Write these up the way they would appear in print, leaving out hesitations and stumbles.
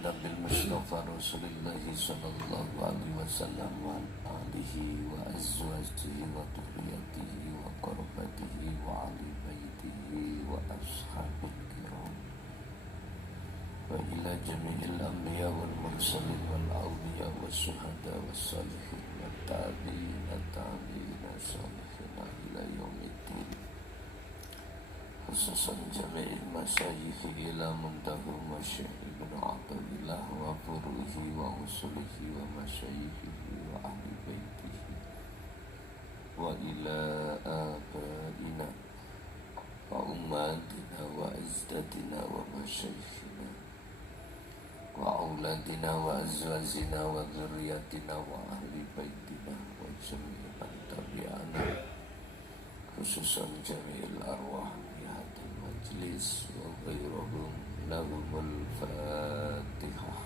Nabil Mustafa Rasulillahi sallallahu alaihi wasallam wa alihi wa azwajihi wa dhurriyyatihi wa qarbatihi wa ali baitihi wa ashabihi kiram wa ila jami'il anbiya wal mursalin wal awliya was syuhada was salihin wa tabi'ina salihina ila yaumiddin khususan jami'il masyayikh ila muntahu masyayikh ibn Abdullah wa furuhi wa usulihi wa masyayikhi wa ahli baitihi wa ila abaina wa ummatina wa izdatina wa masyayikhina wa auladina wa azwajina wa dzurriyyatina wa ahli baitina wa jami'an tabi'ana khususan jami'il arwah majlis wa ghairuhum lahumul fatihah.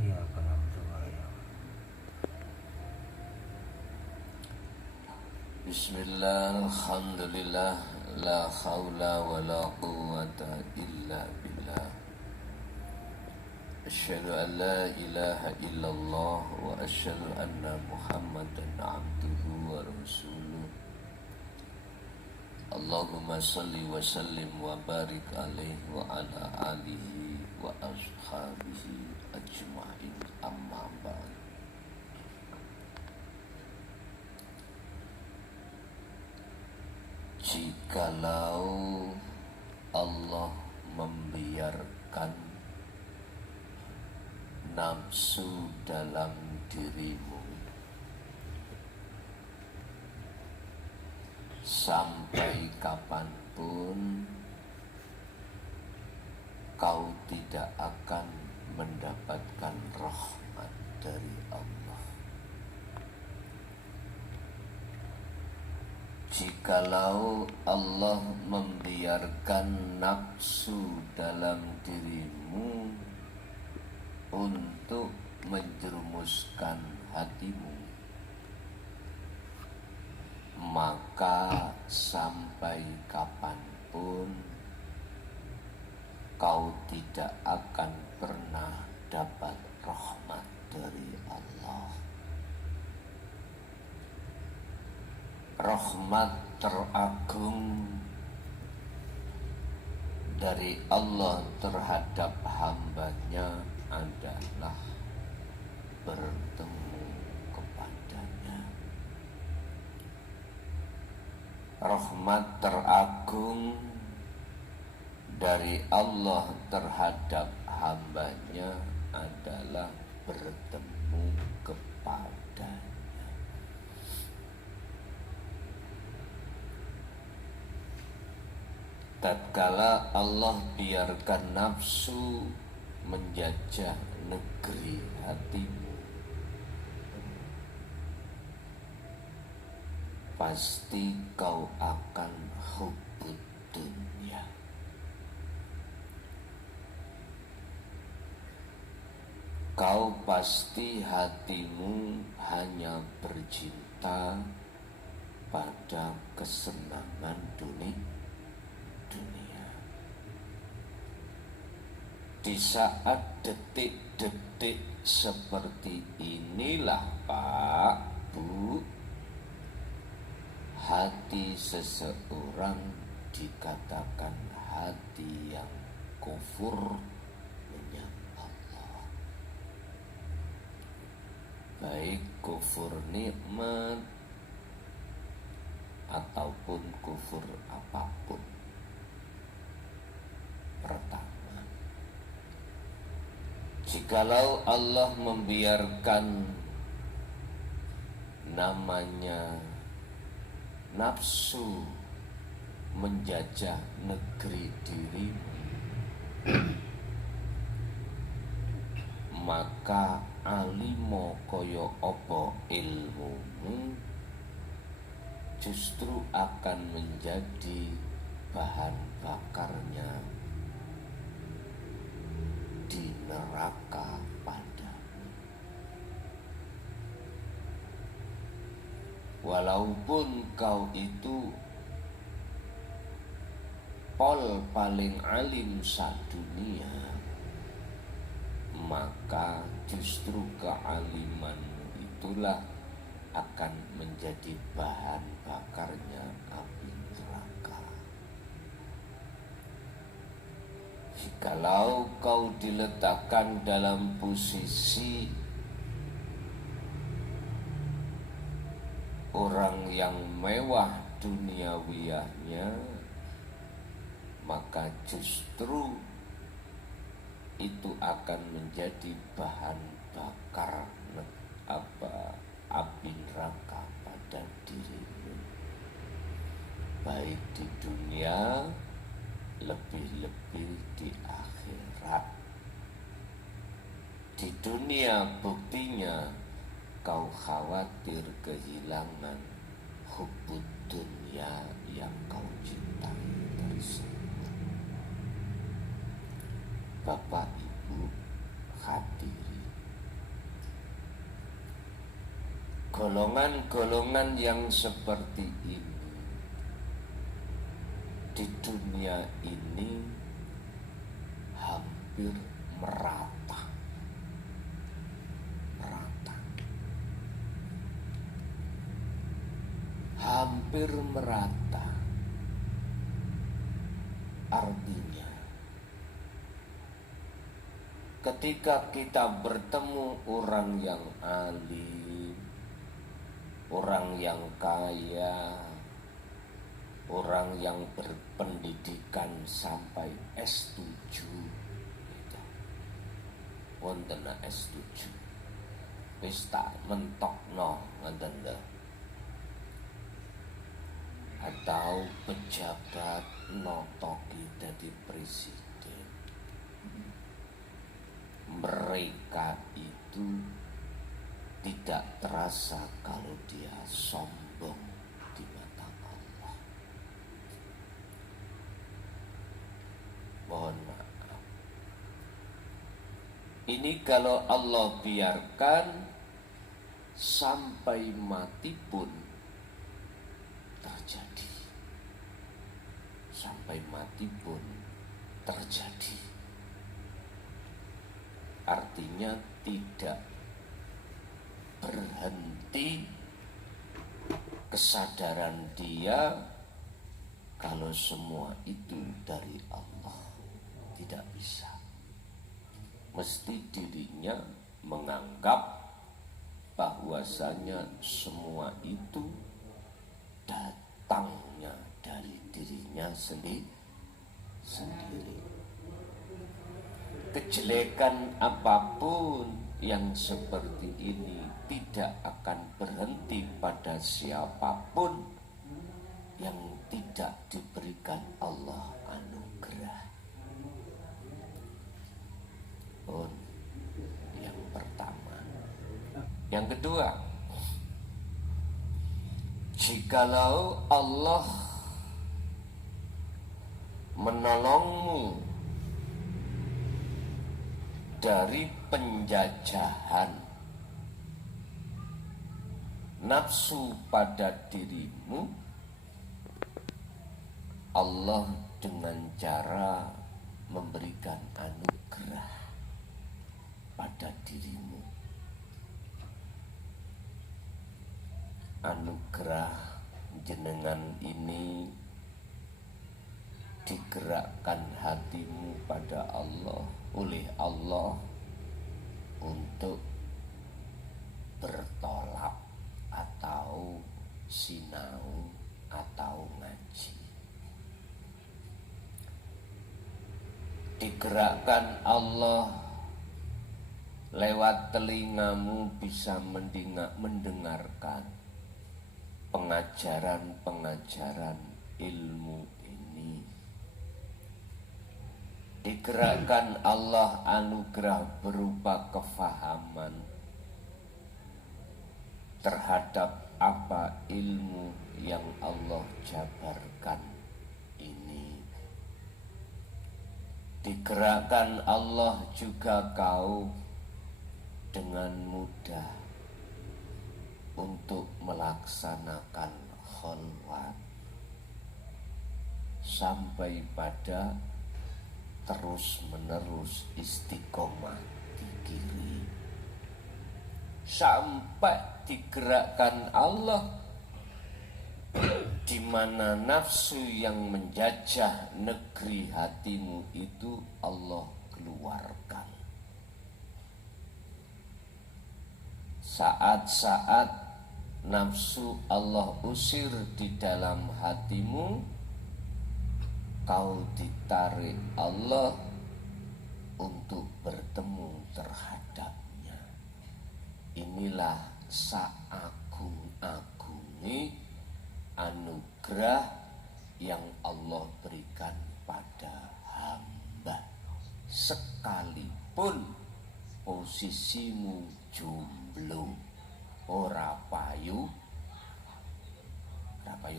Iya, Bismillah, alhamdulillah, la khawla wa la quwwata illa billah. Asyhadu an la ilaha illallah wa asyhadu anna Muhammadan abduhu wa rasuluh. Allahumma salli wa sallim wa barik alaihi wa ala alihi wa ashabihi ajma'in, amma ba'd. Jikalau Allah membiarkan nafsu dalam dirimu sampai kapanpun, kau tidak akan mendapatkan rahmat dari Allah. Jikalau Allah membiarkan nafsu dalam dirimu untuk menjerumuskan hatimu, maka sampai kapanpun kau tidak akan pernah dapat rahmat dari Allah. Rahmat teragung dari Allah terhadap hambanya adalah bertemu kepadanya. Rahmat teragung dari Allah terhadap hambanya adalah bertemu kepadanya. Tatkala Allah biarkan nafsu menjajah negeri hatimu, pasti kau akan hubbud dunya. Kau pasti hatimu hanya bercinta pada kesenangan dunia. Di saat detik-detik seperti inilah, Pak, Bu, hati seseorang dikatakan hati yang kufur menyembah Allah. Baik kufur nikmat ataupun kufur apapun. Pertama, jikalau Allah membiarkan namanya nafsu menjajah negeri dirimu, maka alimo koyo opo ilmumu justru akan menjadi bahan bakarnya di neraka padamu. Walaupun kau itu pol paling alim sadunia, maka justru kealimanmu itulah akan menjadi bahan bakarnya api neraka. Jikalau kau diletakkan dalam posisi orang yang mewah duniawiyahnya, maka justru itu akan menjadi bahan bakar api neraka pada dirimu, baik di dunia, lebih-lebih di akhirat. Di dunia buktinya kau khawatir kehilangan hubbud dunia yang kau cintai tersebut. Bapak Ibu hadirin, golongan-golongan yang seperti ini di dunia ini hampir merata. Hampir merata. Artinya, ketika kita bertemu orang yang alim, orang yang kaya, orang yang berpendidikan sampai S7, wonten S7, wis tak mentokno ngoten lho. Atau pejabat notoki dari presiden, mereka itu tidak terasa kalau dia sombong di mata Allah. Mohon maaf, ini kalau Allah biarkan sampai mati pun terjadi. Sampai mati pun terjadi. Artinya tidak berhenti kesadaran dia kalau semua itu dari Allah. Tidak bisa. Mesti dirinya menganggap bahwasanya semua itu datangnya dari dirinya sendiri. Kejelekan apapun yang seperti ini tidak akan berhenti pada siapapun yang tidak diberikan Allah anugerah. Yang pertama. Yang kedua, jikalau Allah menolongmu dari penjajahan nafsu pada dirimu, Allah dengan cara memberikan anugerah pada dirimu. Anugerah jenengan ini digerakkan hatimu pada Allah, oleh Allah, untuk bertolak atau sinau atau ngaji. Digerakkan Allah lewat telingamu bisa mendengarkan pengajaran-pengajaran ilmu ini. Digerakkan Allah anugerah berupa kefahaman terhadap apa ilmu yang Allah jabarkan ini. Digerakkan Allah juga kau dengan mudah untuk melaksanakan kholwat sampai pada terus menerus istiqomah di kiri, sampai digerakkan Allah, di mana nafsu yang menjajah negeri hatimu itu Allah keluarkan. Saat-saat nafsu Allah usir di dalam hatimu, kau ditarik Allah untuk bertemu terhadapnya. Inilah saagung-agungi anugerah yang Allah berikan pada hamba, sekalipun posisimu jomblo, ora payu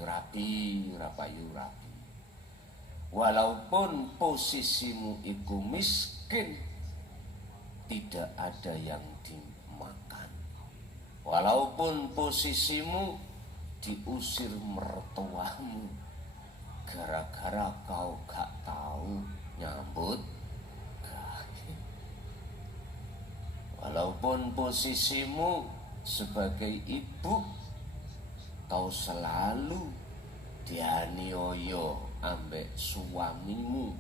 rapi. Walaupun posisimu itu miskin, tidak ada yang dimakan. Walaupun posisimu diusir mertuamu, gara-gara kau gak tahu nyambut gawe. Walaupun posisimu sebagai ibu, kau selalu dianiaya ambek suamimu,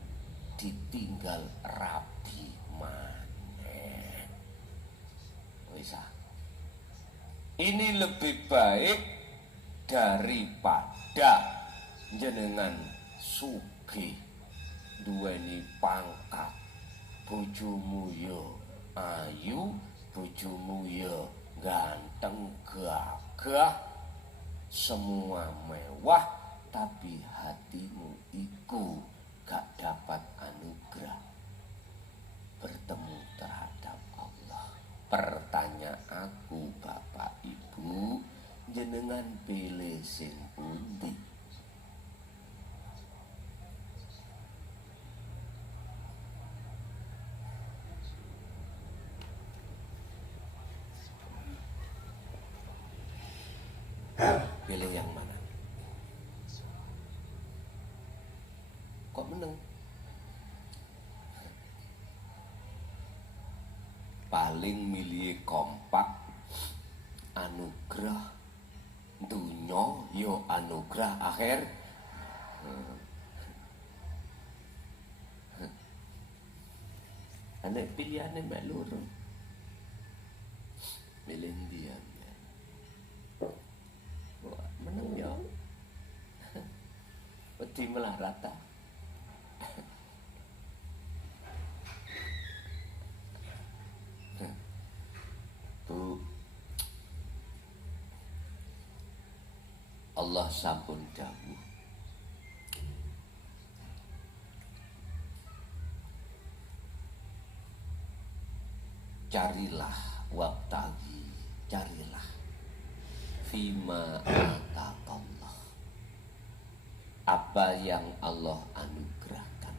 ditinggal rapi maneh. Wis ini lebih baik daripada jenengan sugih duweni pangkat, bojomu yo ayu, bojomu yo ganteng gagah, semua mewah, tapi hatimu iku gak dapat anugerah bertemu terhadap Allah. Pertanyaan aku, Bapak Ibu, jenengan pilih sing pundi? Pilih yang mana? Kok meneng? Paling milih kompak, anugerah dunya yo anugerah akhir. Anak pilihannya mek loro. Milih dia. Meneng yo. Wedi melah rata. Bu, Allah sampun dawuh, carilah wabtaghi, carilah fima atakallah, apa yang Allah anugerahkan.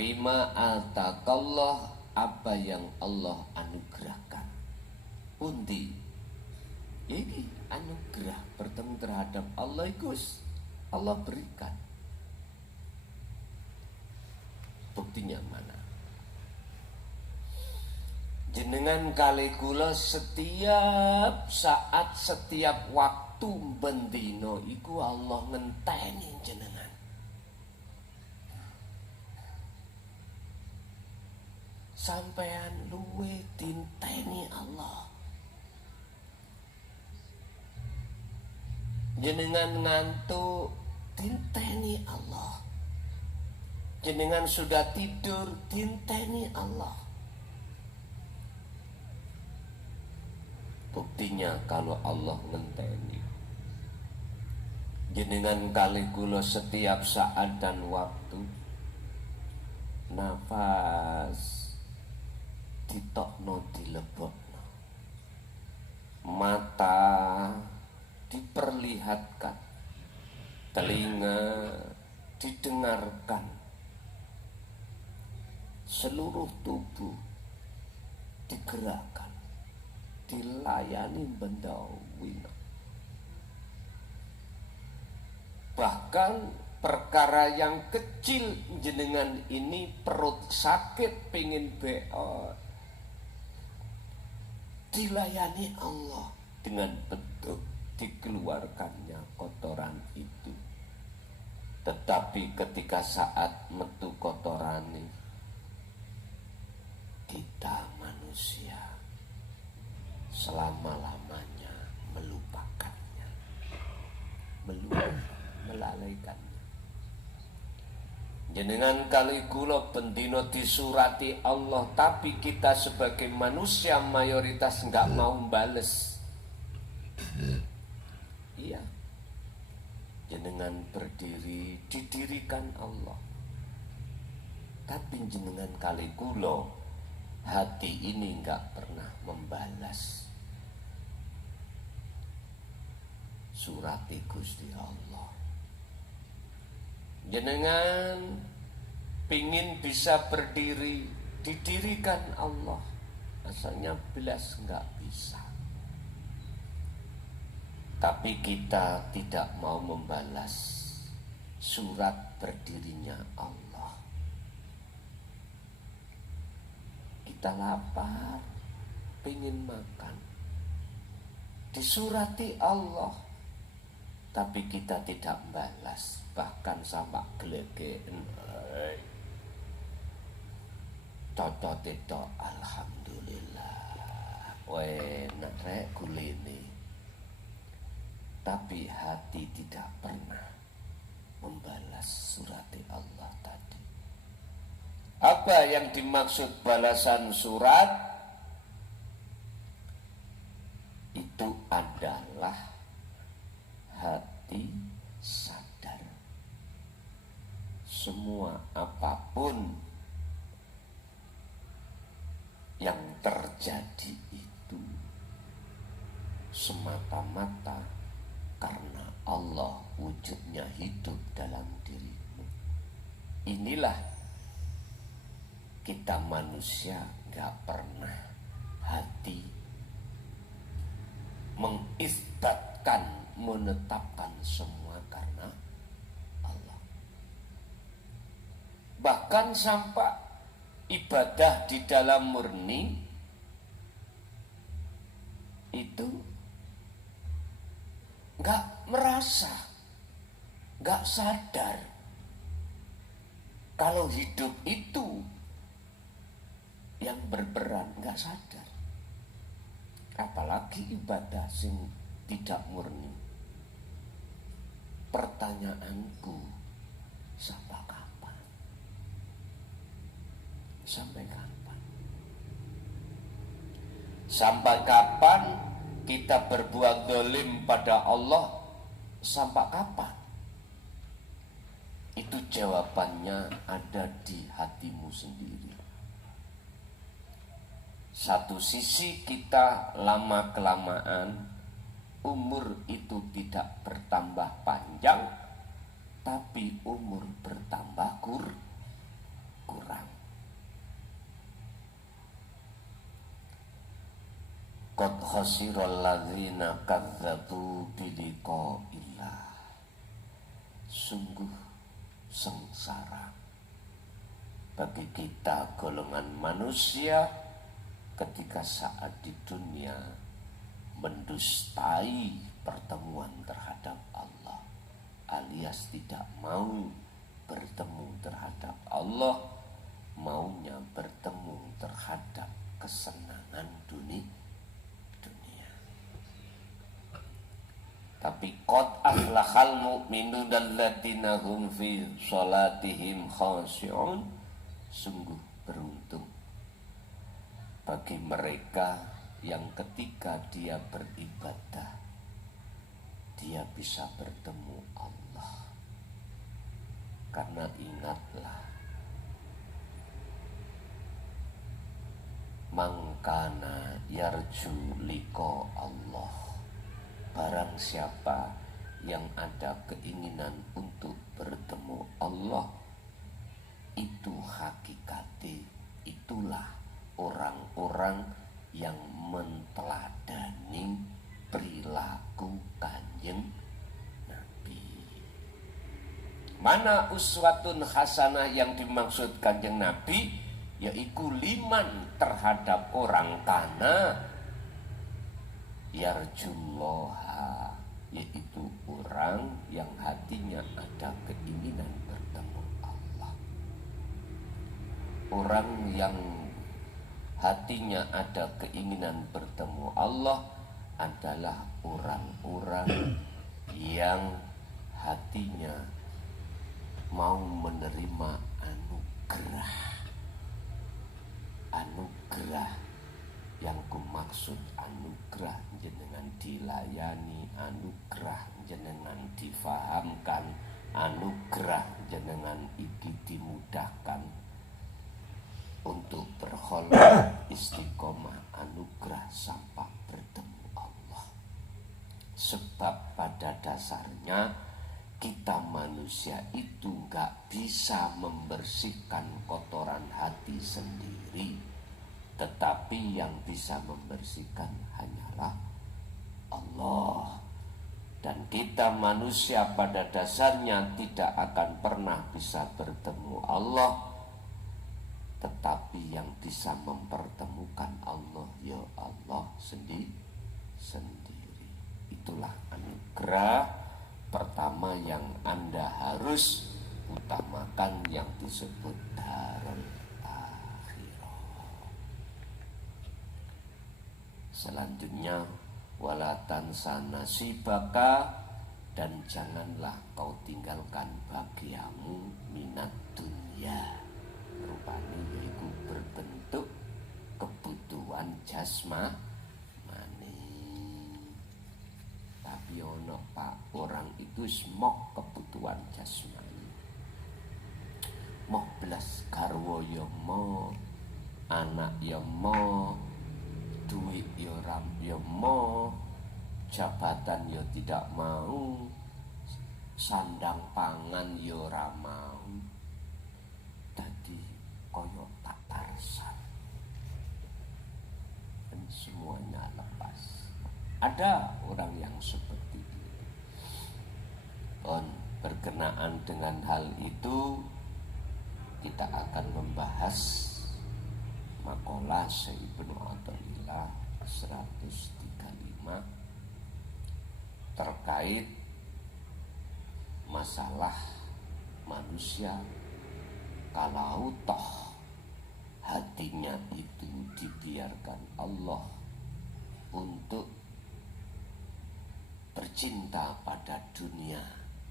Fima atakallah, apa yang Allah anugerahkan. Pundi ini anugerah bertemu terhadap Allah iku Allah berikan. Buktinya mana? Jenengan kali kula setiap saat, setiap waktu bendino iku Allah ngenteni jenengan. Sampean luwe tinteni Allah. Jenengan ngantuk tinteni Allah. Jenengan sudah tidur tinteni Allah. Buktinya kalau Allah ngenteni, jenengan kali kula setiap saat dan waktu, nafas ditokno dilebokno, mata diperlihatkan, telinga didengarkan, seluruh tubuh digerakkan, dilayani benda wina. Bahkan perkara yang kecil jenengan ini perut sakit pengin beot, dilayani Allah dengan bentuk dikeluarkannya kotoran itu. Tetapi ketika saat metu kotoran ini, kita manusia selama-lamanya melupakannya, melalaikannya. Jenengan kali kula bendino disurati Allah, tapi kita sebagai manusia mayoritas nggak mau bales. Iya, jenengan berdiri didirikan Allah, tapi jenengan kali kula hati ini nggak pernah membalas surati Gusti Allah. Jenengan pingin bisa berdiri didirikan Allah, asalnya belas nggak bisa. Tapi kita tidak mau membalas surat berdirinya Allah. Kita lapar, pingin makan, disurati Allah, tapi kita tidak balas, bahkan sama gelegen. Toto itu alhamdulillah, enak rek kulini. Tapi hati tidak pernah membalas surati Allah tadi. Apa yang dimaksud balasan surat? Itu adalah hati sadar semua apapun yang terjadi itu semata-mata karena Allah wujudnya hidup dalam dirimu. Inilah kita manusia gak pernah hati mengisbatkan, menetapkan semua karena Allah. Bahkan sampai ibadah di dalam murni itu gak merasa, gak sadar kalau hidup itu yang berperan, gak sadar. Apalagi ibadah sing tidak murni. Pertanyaanku, sampai kapan? Sampai kapan? Sampai kapan kita berbuat dolim pada Allah? Sampai kapan? Itu jawabannya ada di hatimu sendiri. Satu sisi kita lama-kelamaan umur itu tidak bertambah panjang, tapi umur bertambah kurang. Qad khasiral ladzina kadzdzabu biliqa'illah. Sungguh sengsara bagi kita golongan manusia ketika saat di dunia mendustai pertemuan terhadap Allah, alias tidak mau bertemu terhadap Allah, maunya bertemu terhadap kesenangan dunia. Tapi qad aflahal mu'minun alladzina hum fi shalatihim khashi'un. Sungguh beruntung bagi mereka yang ketika dia beribadah dia bisa bertemu Allah. Karena ingatlah, mangkana yarju liqa Allah, barang siapa yang ada keinginan untuk bertemu Allah, itu hakikatnya itulah orang-orang yang menteladani perilaku Kanjeng Nabi. Mana uswatun hasanah yang dimaksud Kanjeng Nabi? Yaitu liman terhadap orang kana yarjullaha, yaitu orang yang hatinya ada keinginan bertemu Allah. Orang yang hatinya ada keinginan bertemu Allah adalah orang-orang yang hatinya mau menerima anugerah yang kumaksud anugerah jenengan dilayani, anugerah jenengan difahamkan, anugerah jenengan iki dimudahkan untuk berkholwat istiqomah, anugerah sampai bertemu Allah. Sebab pada dasarnya kita manusia itu gak bisa membersihkan kotoran hati sendiri, tetapi yang bisa membersihkan hanyalah Allah. Dan kita manusia pada dasarnya tidak akan pernah bisa bertemu Allah, tetapi yang bisa mempertemukan Allah ya Allah sendiri. Itulah anugerah pertama yang Anda harus utamakan, yang disebut darul akhirah. Selanjutnya wala tansa nasibaka, dan janganlah kau tinggalkan bagiamu minat dunia. Rupanya yaitu berbentuk kebutuhan jasmani. Tapi ono Pak, orang itu semok kebutuhan jasmani. Moh belas garwa ya mo, anak ya mo, duit ya ram ya mo, jabatan ya tidak mau, sandang pangan ya ora mau. Dadi koyo tak tarsan. Dan semuanya lepas. Ada orang yang seperti itu. Berkenaan dengan hal itu kita akan membahas makalah Ibnu Athaillah 135 terkait masalah manusia kalau toh hatinya itu dibiarkan Allah untuk bercinta pada dunia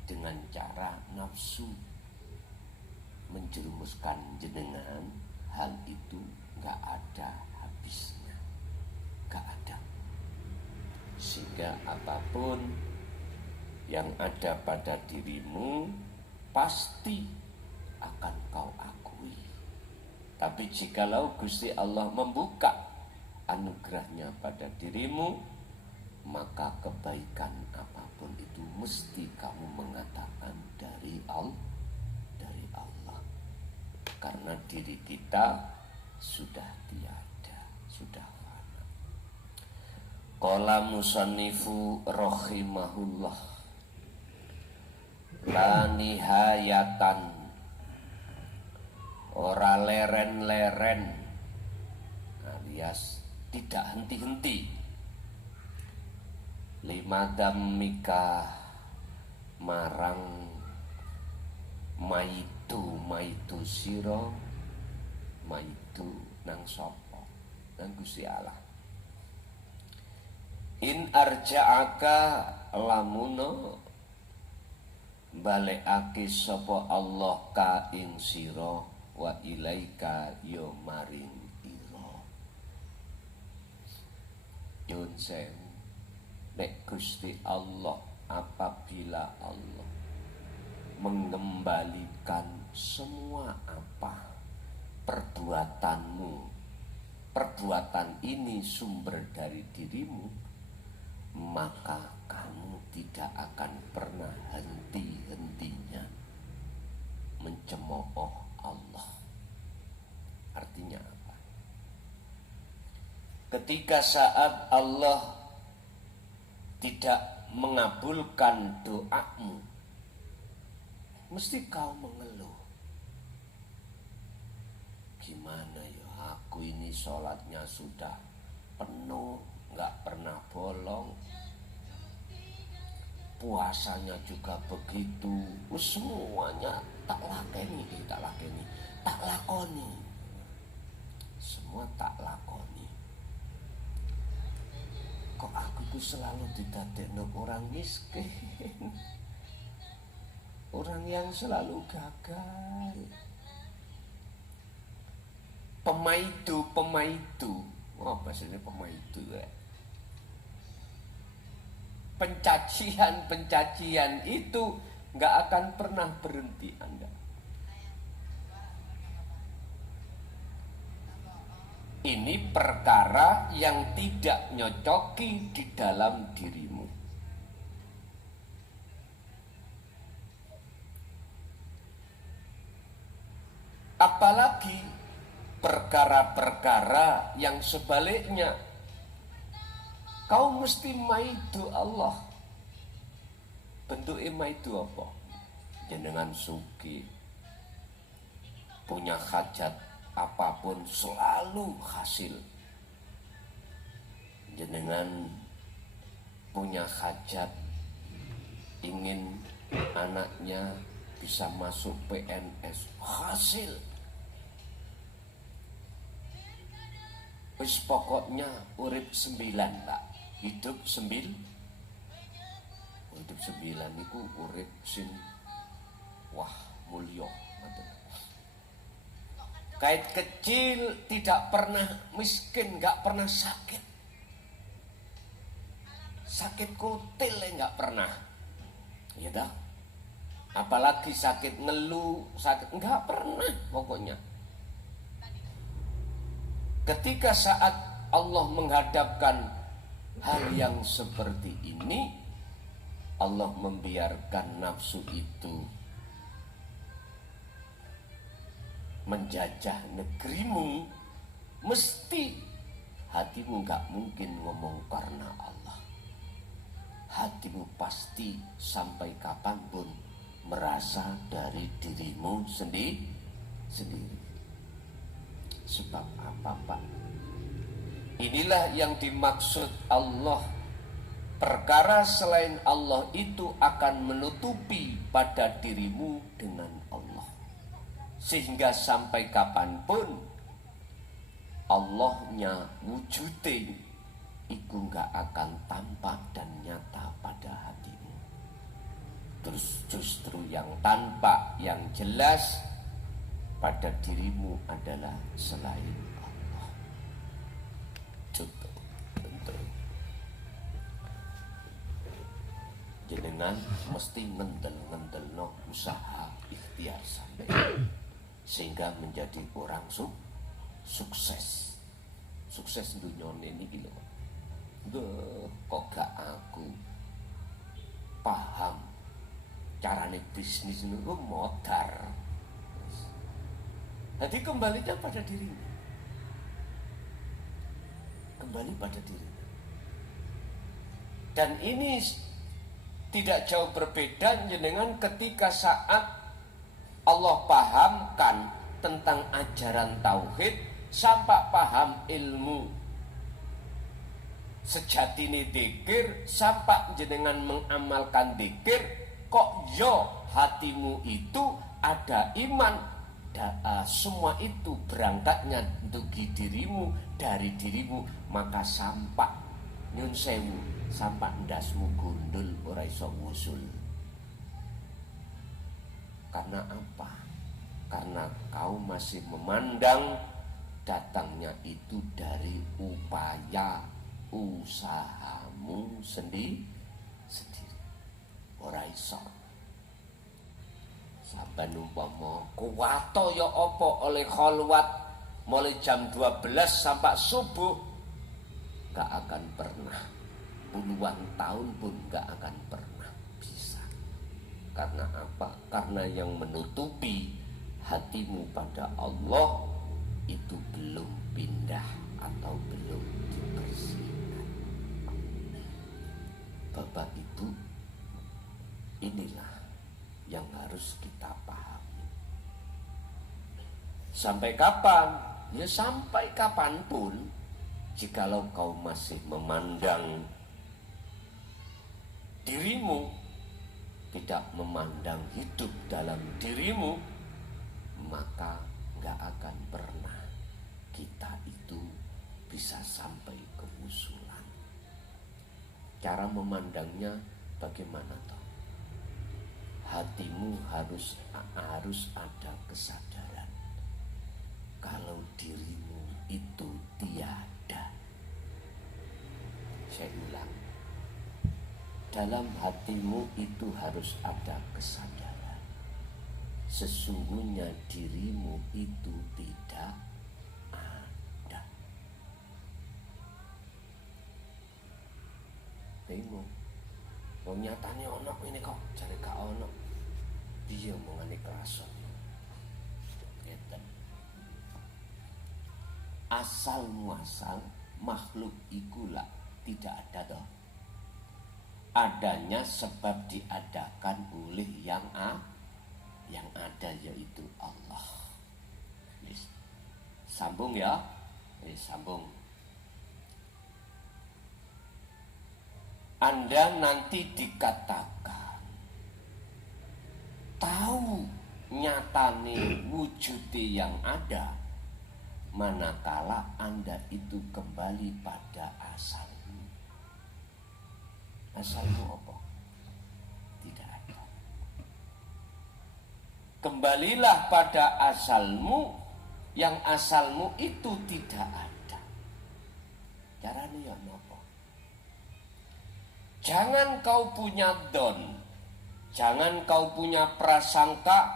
dengan cara nafsu menjerumuskan jenengan, hal itu gak ada habisnya, gak ada. Sehingga apapun yang ada pada dirimu pasti akan kau akui. Tapi jikalau Gusti Allah membuka anugerahnya pada dirimu, maka kebaikan apapun itu mesti kamu mengatakan dari Allah. Karena diri kita sudah tiada, sudah fana. Qala musannifu rahimahullah, la nihayatan, ora leren-leren, alias tidak henti-henti, lima damika marang maitu siro, maitu nang sopo, nang Gusti Allah. In arja'aka lamuno balekake sapa Allah ka ing sira, wa ilaika yo maring ira. Yun sewu, nek Gusti Allah, apabila Allah mengembalikan semua apa perbuatanmu, perbuatan ini sumber dari dirimu, maka kamu tidak akan pernah henti-hentinya mencemooh Allah. Artinya apa? Ketika saat Allah tidak mengabulkan doamu, mesti kau mengeluh. Gimana ya, aku ini sholatnya sudah penuh, gak pernah bolong, puasanya juga begitu, semuanya tak lakoni, semua tak lakoni. Kok aku tuh selalu didadekno orang miskin, orang yang selalu gagal, pemaidu, bahasanya pemaidu ya. Pencacian itu nggak akan pernah berhenti Anda. Ini perkara yang tidak nyocoki di dalam dirimu. Apalagi perkara-perkara yang sebaliknya. Kau mesti maidu Allah. Bentuknya maidu apa? Jenengan suki, punya hajat apapun selalu hasil. Jenengan punya hajat, ingin anaknya bisa masuk PNS, hasil. Wis pokoknya urip 9 Pak. Hidup 9 itu urip sin wah mulya. Kait kecil tidak pernah miskin, gak pernah sakit. Sakit kutil gak pernah. Ya dah. Apalagi sakit ngeluh, sakit gak pernah pokoknya. Ketika saat Allah menghadapkan hal yang seperti ini, Allah membiarkan nafsu itu menjajah negerimu, mesti hatimu gak mungkin ngomong karena Allah. Hatimu pasti sampai kapanpun merasa dari dirimu sendiri. Sebab apa Pak? Inilah yang dimaksud Allah. Perkara selain Allah itu akan menutupi pada dirimu dengan Allah. Sehingga sampai kapanpun Allahnya wujudin itu gak akan tampak dan nyata pada hatimu. Terus justru yang tampak, yang jelas pada dirimu adalah selain Allah. Contoh. Jenengan mesti ngendel-ngendelno usaha ikhtiar sampai sehingga menjadi orang sukses. Sukses dunia ini gitu. Kok gak aku paham carane bisnis itu modar. Jadi kembalinya pada dirinya. Kembali pada dirinya. Dan ini tidak jauh berbeda dengan ketika saat Allah pahamkan tentang ajaran tauhid sampai paham ilmu sejatine dzikir sampai jenengan mengamalkan dzikir kok yo hatimu itu ada iman. Semua itu berangkatnya dari dirimu, maka sampai nyun sewu sampai ndasmu gundul ora iso wusul. Karena apa? Karena kau masih memandang datangnya itu dari upaya usahamu sendiri. Ora iso. Saban umpama kuwato ya apa oleh kholwat mulai jam 12 sampai subuh, gak akan pernah. Puluhan tahun pun gak akan pernah bisa. Karena apa? Karena yang menutupi hatimu pada Allah itu belum pindah atau belum dibersihkan. Bapak Ibu, inilah yang harus harus kita pahami. Sampai kapan? Ya sampai kapanpun, jikalau kau masih memandang dirimu, tidak memandang hidup dalam dirimu, maka gak akan pernah kita itu bisa sampai kewusulan. Cara memandangnya bagaimana toh? Hatimu harus ada kesadaran kalau dirimu itu tiada. Saya ulang, dalam hatimu itu harus ada kesadaran sesungguhnya dirimu itu tidak ada. Bingung, wong nyatane ono ini kok jare gak ono. Piye omongane kerason. Ngeten. Asal muasal makhluk iku lah tidak ada toh. Adanya sebab diadakan oleh yang ada, yaitu Allah. Sambung ya, sambung. Anda nanti dikatakan tahu nyatane wujudnya yang ada, manakala Anda itu kembali pada asalmu. Asalmu apa? Tidak ada. Kembalilah pada asalmu, yang asalmu itu tidak ada. Caranya ya apa? Jangan kau punya don, jangan kau punya prasangka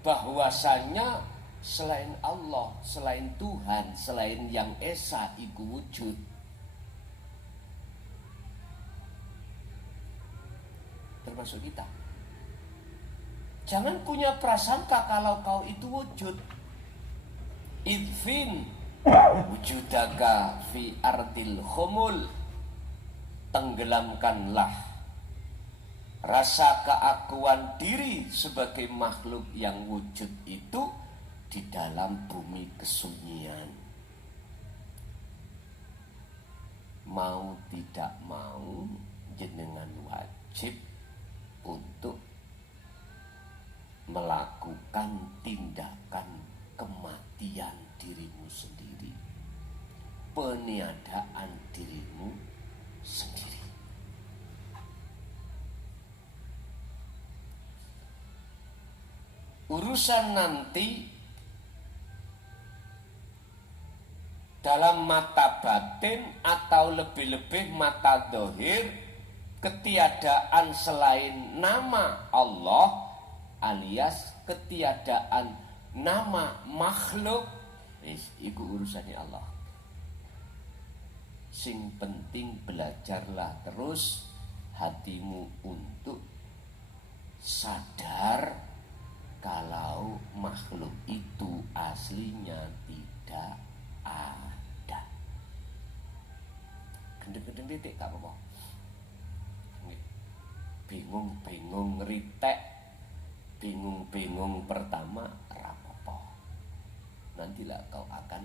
bahwasanya selain Allah, selain Tuhan, selain yang esa iku wujud. Termasuk kita. Jangan punya prasangka kalau kau itu wujud. Idfin wujudaka fi ardil khumul. Tenggelamkanlah rasa keakuan diri sebagai makhluk yang wujud itu di dalam bumi kesunyian. Mau tidak mau, jenengan wajib untuk melakukan tindakan kematian dirimu sendiri, peniadaan dirimu sendiri. Urusan nanti dalam mata batin atau lebih-lebih mata dohir, ketiadaan selain nama Allah alias ketiadaan nama makhluk, itu urusannya Allah. Sing penting belajarlah terus hatimu untuk sadar kalau makhluk itu aslinya tidak ada. Gendeng-gendeng titik gak apa-apa. Bingung-bingung ritek, bingung-bingung pertama rapopo. Nantilah kau akan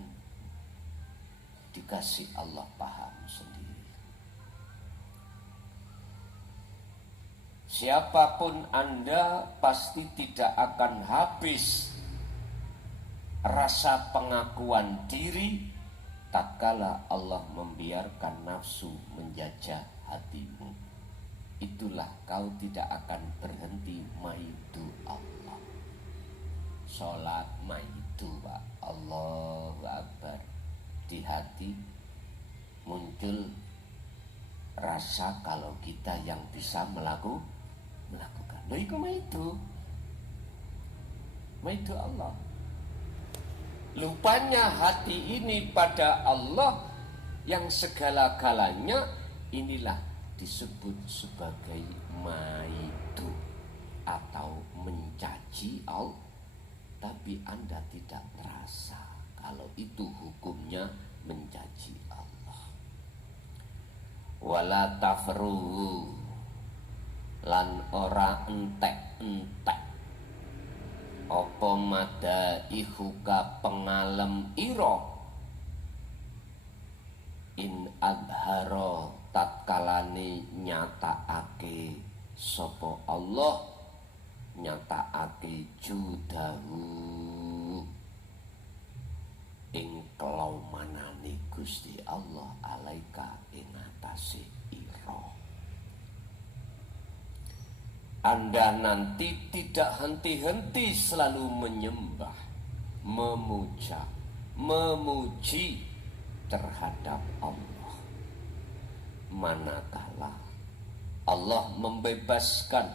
dikasih Allah paham sendiri. Siapapun Anda pasti tidak akan habis rasa pengakuan diri tatkala Allah membiarkan nafsu menjajah hatimu. Itulah kau tidak akan berhenti maidu Allah. Sholat maidu Pak, Allahu Akbar. Di hati muncul rasa kalau kita yang bisa melakukan. Loh itu maidu Allah. Lupanya hati ini pada Allah yang segala-galanya, inilah disebut sebagai maidu atau mencaci Allah. Tapi Anda tidak terasa kalau itu hukumnya mencaci Allah. Wala tafruhu, lan ora entek-entek apa madaihuka pengalem ira in adhara tatkalane nyatakake sapa Allah nyatakake judahu ing kelaumanane Gusti Allah alaika ing atase ira. Anda nanti tidak henti-henti selalu menyembah, memuja, memuji terhadap Allah. Manakala Allah membebaskan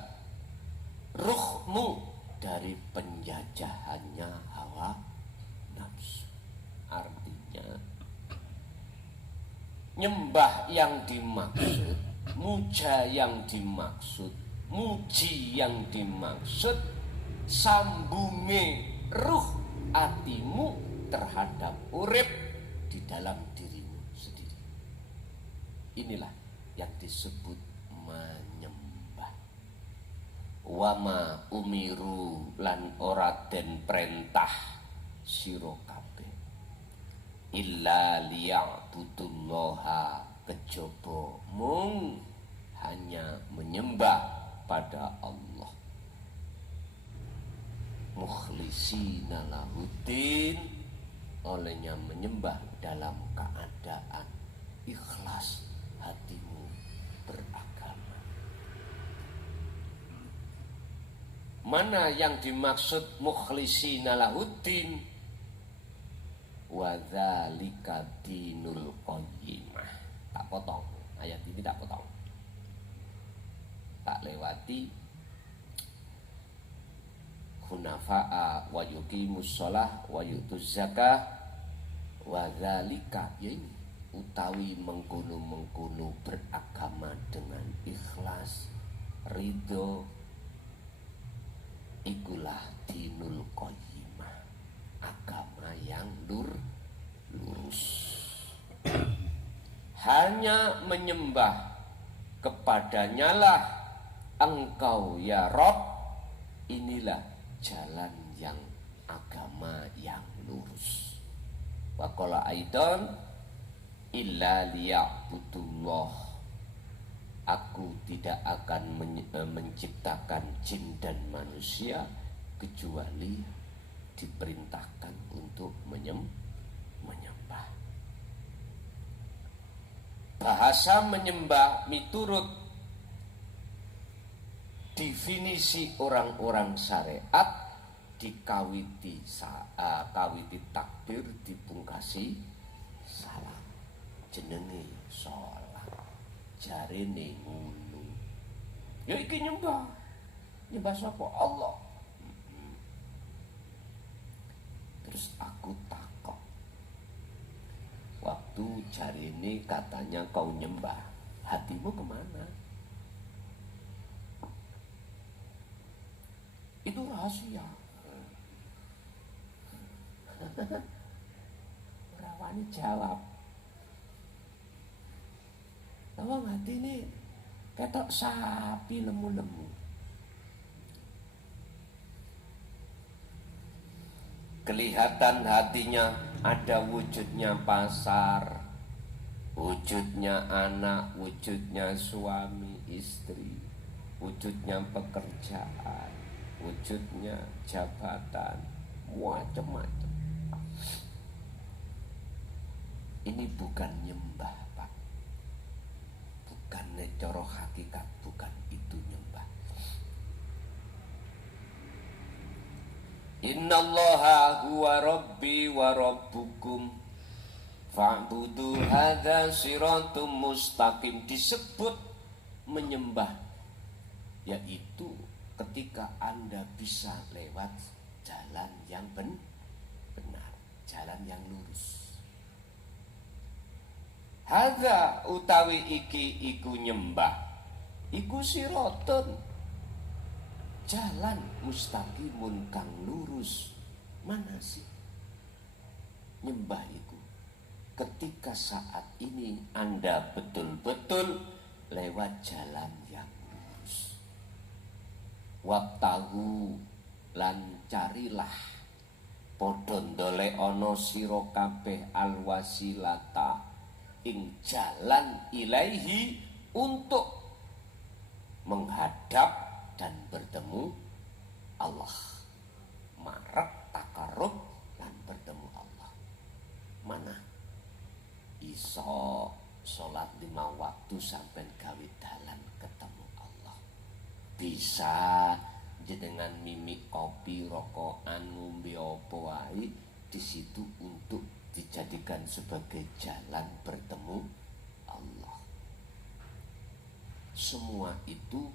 ruhmu dari penjajahannya hawa nafsu. Artinya nyembah yang dimaksud, muja yang dimaksud, muji yang dimaksud sambunge ruh atimu terhadap urip di dalam dirimu sendiri. Inilah yang disebut menyembah. Wama umiru lan ora den perintah sira kabeh illa liya'budullaha kejaba mung hanya menyembah pada Allah mukhlisina lahuddin, olehnya menyembah dalam keadaan ikhlas hatimu beragama. Mana yang dimaksud mukhlisina lahuddin? Wa dzalika dinul qayyimah. Tak potong, ayat ini tak potong, tak lewati. Hunafa'a wa yuqimus shalah wa yutuz zakah wa dzalika, yaitu utawi mengkono-mengkono beragama dengan ikhlas ridho, ikulah dinul qayyimah, agama yang lurus. Hanya menyembah kepadanya lah engkau ya Rabb, inilah jalan yang agama yang lurus. Wa qala aidan illa liya'budullah, aku tidak akan menciptakan jin dan manusia kecuali diperintahkan untuk menyembah. Bahasa menyembah miturut definisi orang-orang syariat dikawiti takbir dipungkasi salam, jenenge sholat, jarene ngono. Ya iki nyembah sapa? Allah. Terus aku takok, waktu jarene katanya kau nyembah, hatimu kemana? Itu rahasia. Ora wani jawab. Lawang hati ini ketok sapi lemu-lemu. Kelihatan hatinya ada wujudnya pasar, wujudnya anak, wujudnya suami istri, wujudnya pekerjaan, wujudnya jabatan, macam-macam. Ini bukan nyembah, Pak. Bukan cara hakikat, bukan itu nyembah. Innallaha huwa rabbi wa rabbukum fa'budu hadza siratum mustaqim. Disebut menyembah yaitu ketika Anda bisa lewat jalan yang benar, jalan yang lurus. Hadza utawi iki iku nyembah, iku siratun, jalan mustaqimun kang lurus. Mana sih nyembah itu? Ketika saat ini Anda betul-betul lewat jalan yang lurus. wabtahu lan carilah padha ndolekana sira kabeh alwasilata ing jalan ilaihi untuk menghadap dan bertemu Allah. Marek takarub lan bertemu Allah. Mana iso sholat 5 waktu sampai gawe dalan ketemu Allah. Bisa jenengan mimik kopi, rokokan, ngombe apa wae di situ untuk dijadikan sebagai jalan bertemu Allah. Semua itu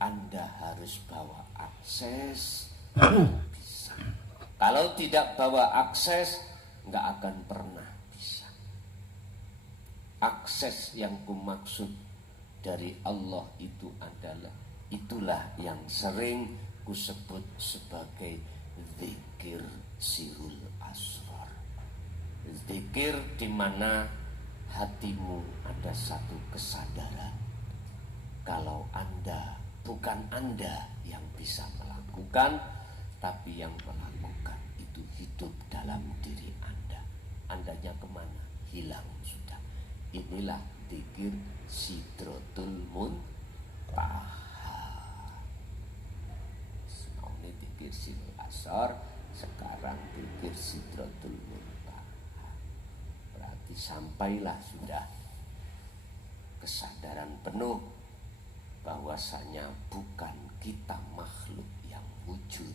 Anda harus bawa akses bisa. Kalau tidak bawa akses, nggak akan pernah bisa. Akses yang kumaksud dari Allah itu adalah, itulah yang sering kusebut sebagai zikir sirul asrar. Zikir di mana hatimu ada satu kesadaran kalau Anda, bukan Anda yang bisa melakukan, tapi yang melakukan itu hidup dalam diri Anda. Andanya kemana? Hilang sudah. Inilah zikir Sidratul Muntaha. Ini zikir Sirul Asar, sekarang zikir Sidratul Muntaha. Berarti sampailah sudah kesadaran penuh bahwasanya bukan kita makhluk yang wujud,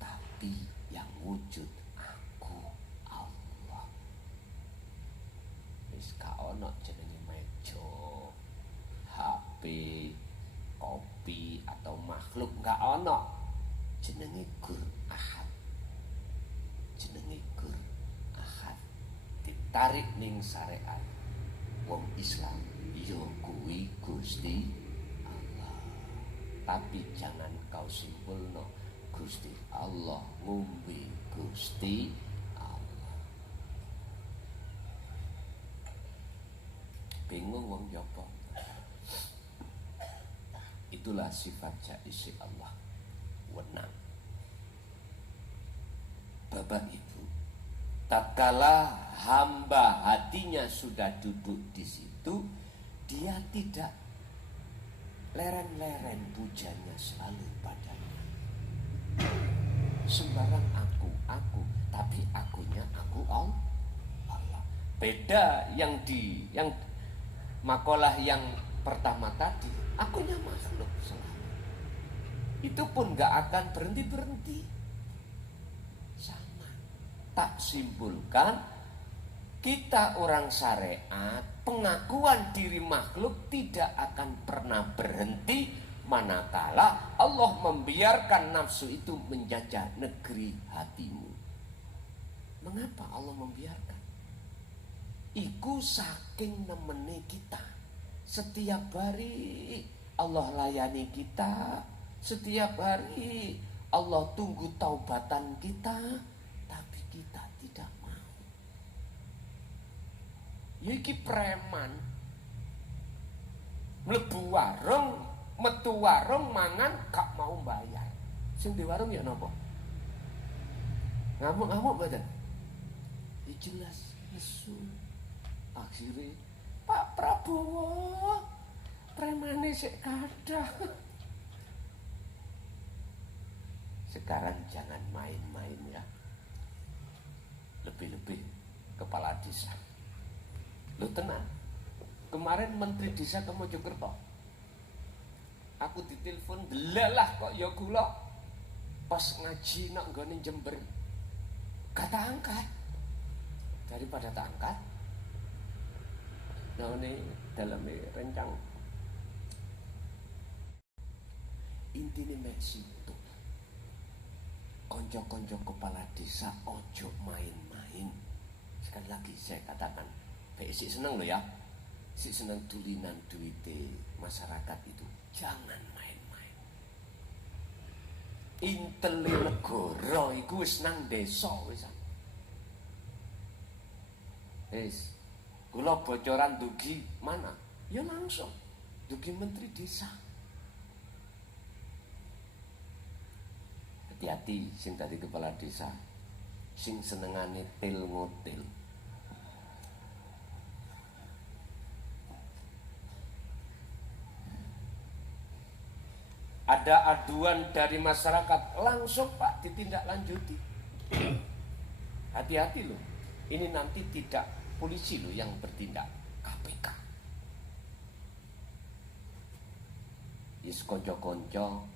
tapi yang wujud aku, Allah. Wis ka ono jenenge meja, HP, kopi atau makhluk, gak ono jenenge Gur Ahad. Jenenge Gur Ahad ditarik ning syariat wong Islam yo kuwi Gusti. Tapi jangan kau simpulno Gusti Allah ngombe Gusti Allah. Bingung wong jopo. Itulah sifat jaisi Allah, wenang. Bapak Ibu, tatkala hamba hatinya sudah duduk di situ, dia tidak leren-leren pujanya selalu padanya. Sembarang aku, tapi akunya aku Allah. Beda yang makalah yang pertama tadi, akunya makhluk selalu. Itu pun gak akan berhenti-berhenti. Sama. Tak simpulkan, kita orang syariat, pengakuan diri makhluk tidak akan pernah berhenti manakala Allah membiarkan nafsu itu menjajah negeri hatimu. Mengapa Allah membiarkan? Iku saking nemeni kita. Setiap hari Allah layani kita. Setiap hari Allah tunggu taubatan kita. Tapi kita tidak mau. Iki preman mlebu warung, metu warung mangan gak mau bayar. Sing di warung ya napa? Ngamuk-ngamuk mboten? Ya jelas nesu. Akhirnya Pak Prabowo premane sik kathah. Sekarang jangan main-main ya. Lebih-lebih kepala desa. Lu tenang. Kemarin Menteri Desa ke Mojokerto. Aku ditelepon delalah kok ya kula pas ngaji nak nggone Jember. Kata angkat. Daripada tak angkat. Nah ini dalamnya rencang. Intine mek situ. Konco-konco kepala desa ojo main-main. Sekali lagi saya katakan, si seneng loh ya, si seneng tulinan duite masyarakat itu, jangan main-main. Intele negara iku wis nang desa wisan. Wis, kula bocoran dugi mana? Ya langsung dugi Menteri Desa. Hati-hati sing dadi kepala desa, sing senengane til ngotil. Ada aduan dari masyarakat, langsung Pak ditindaklanjuti. Hati-hati loh, ini nanti tidak polisi loh yang bertindak, KPK. Is konco-konco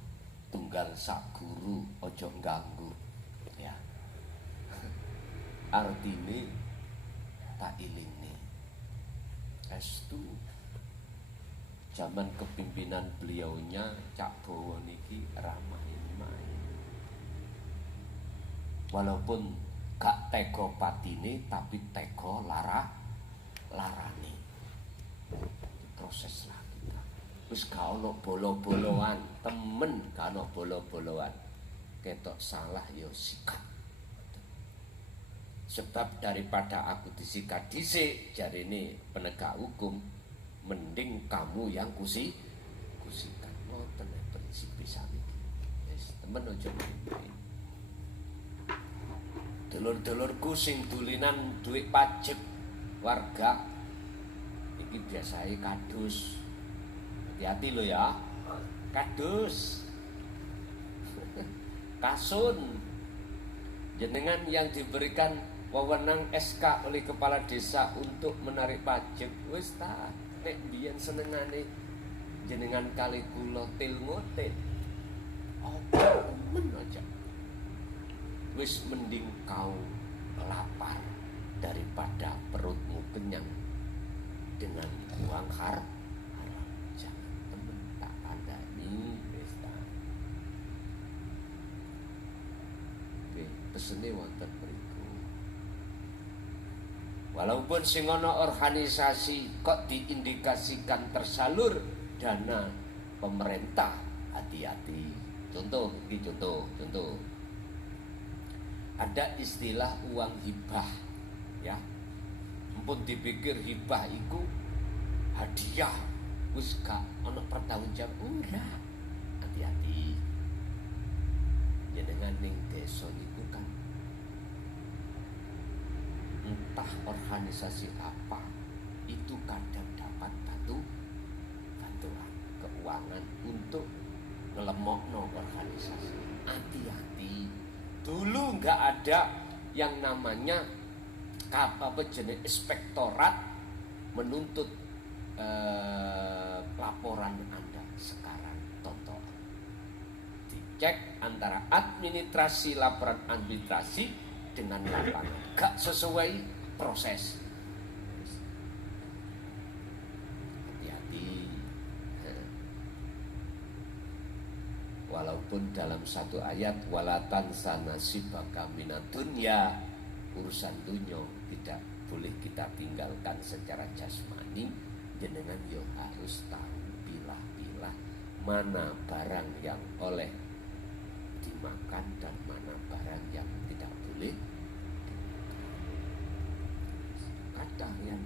tunggal sak guru ojo ganggu ya. Artine tak ilingne estu zaman kepimpinan beliaunya Cak Bowo niki ramah main. Walaupun gak tega patine tapi tega larane. Proses lah kita. Wis gak ono bolo-boloan, temen gak ono bolo-boloan. Ketok salah ya sikat. Sebab daripada aku disikat dhisik, jarine penegak hukum, mending kamu yang kusikat. Ngoten prinsip sami. Wis temen aja main. Dulur-dulurku sing dulinan duit pajak warga iki biasae kadus. Hati-hati lo ya. Kadus. Kasun. Jenengan yang diberikan wewenang SK oleh kepala desa untuk menarik pajak, wis ta nek biyen senengane jenengan kali kula til ngoten. Apa men aja. Wis mending kau lapar daripada perutmu kenyang dengan uang haram. Jangan temen tak kandhani wis ta. Oke, pesene wonten mriku. Walaupun sing ana organisasi kok diindikasikan tersalur dana pemerintah, hati-hati. Contoh, ini contoh. Ada istilah uang hibah, ya. Mumpun dipikir hibah itu hadiah, wis gak ana pertanggungjawab, enggak. Hati-hati. Jenengan ning desa niku kan entah organisasi apa itu kadang dapat bantuan keuangan untuk ngelemokno organisasi. Hati-hati. Dulu nggak ada yang namanya jenis inspektorat menuntut laporan Anda. Sekarang tonton dicek antara administrasi laporan administrasi dengan lapangan gak sesuai proses. Hati-hati. Walaupun dalam satu ayat walatan sanasibaka minad dunya, urusan dunia tidak boleh kita tinggalkan secara jasmani. Jenengan yo harus tahu pilah-pilah mana barang yang oleh dimakan dan mana barang yang tidak boleh. Kadang yang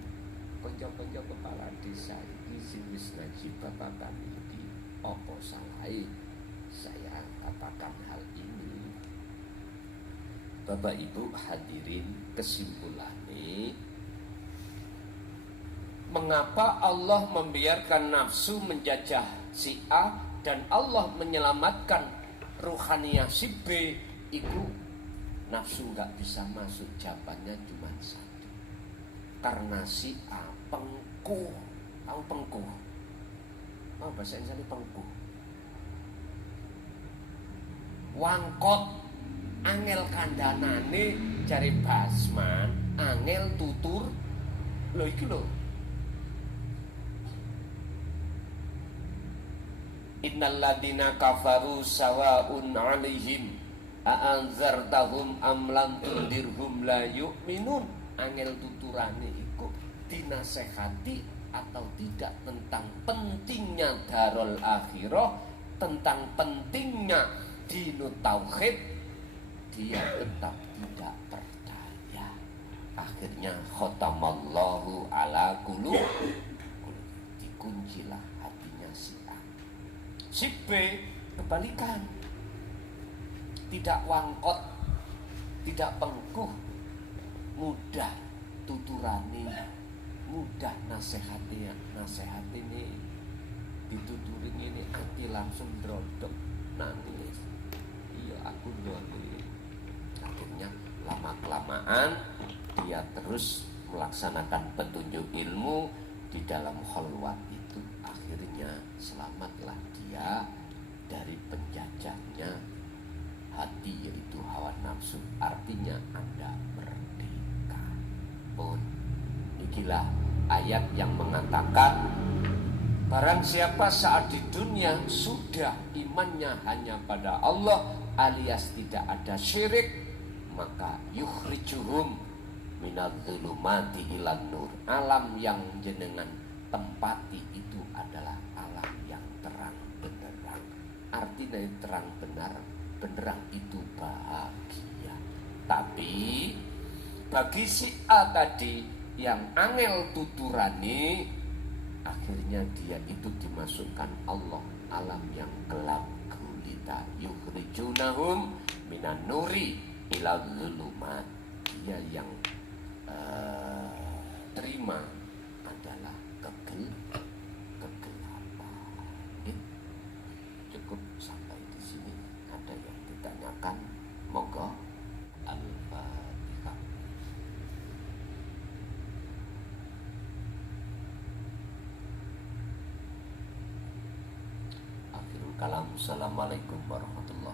konco-konco kepala desa iki sing wis ngaji bapak kami iki apa salahe saya katakan hal ini. Bapak Ibu hadirin, kesimpulannya, mengapa Allah membiarkan nafsu menjajah si A dan Allah menyelamatkan ruhaniyah si B? Itu nafsu gak bisa masuk, jawabannya cuma satu. Karena si A pengkuh. Tahu pengkuh? Oh, bahasa Indonesia pengkuh. Wangkot, angel kandhanane jare Basman, angel tutur. Lho iki lho. Innal ladina kafaru sawaun 'alaihim a'anzartahum am lam tundirhum la yu'minun. Angel tuturane iku dinasehati atau tidak tentang pentingnya darul akhirah, tentang pentingnya dinut tauhid, dia tetap tidak percaya. Akhirnya khatamallahu ala qulub, dikuncilah hatinya si A. Si B kebalikan, tidak wangkot, tidak pengkuh, mudah tuturane, mudah nasehati ini dituturi ini ati langsung drodok nangis. Iya aku doli. Akhirnya lama kelamaan dia terus melaksanakan petunjuk ilmu di dalam khalwat itu. Akhirnya selamatlah dia dari penjajahnya hati, yaitu hawa nafsu. Artinya Anda merdeka. Pun inilah ayat yang mengatakan barang siapa saat di dunia sudah imannya hanya pada Allah alias tidak ada syirik, maka yukhrijuhum minadz-dzulumati ilan nur. Alam yang jenengan tempati itu adalah alam yang terang benderang. Artinya terang benderang itu bahagia. Tapi bagi si A tadi yang angel tuturani, akhirnya dia itu dimasukkan Allah alam yang gelap gulita. Yukhrijunahum minan nuri ila dzulumat. Dia yang terima adalah kegelapan. Cukup sampai di sini. Ada yang ditanyakan? Monggo. Al-Fatihah. Akhirul kalam. Assalamualaikum warahmatullahi wabarakatuh.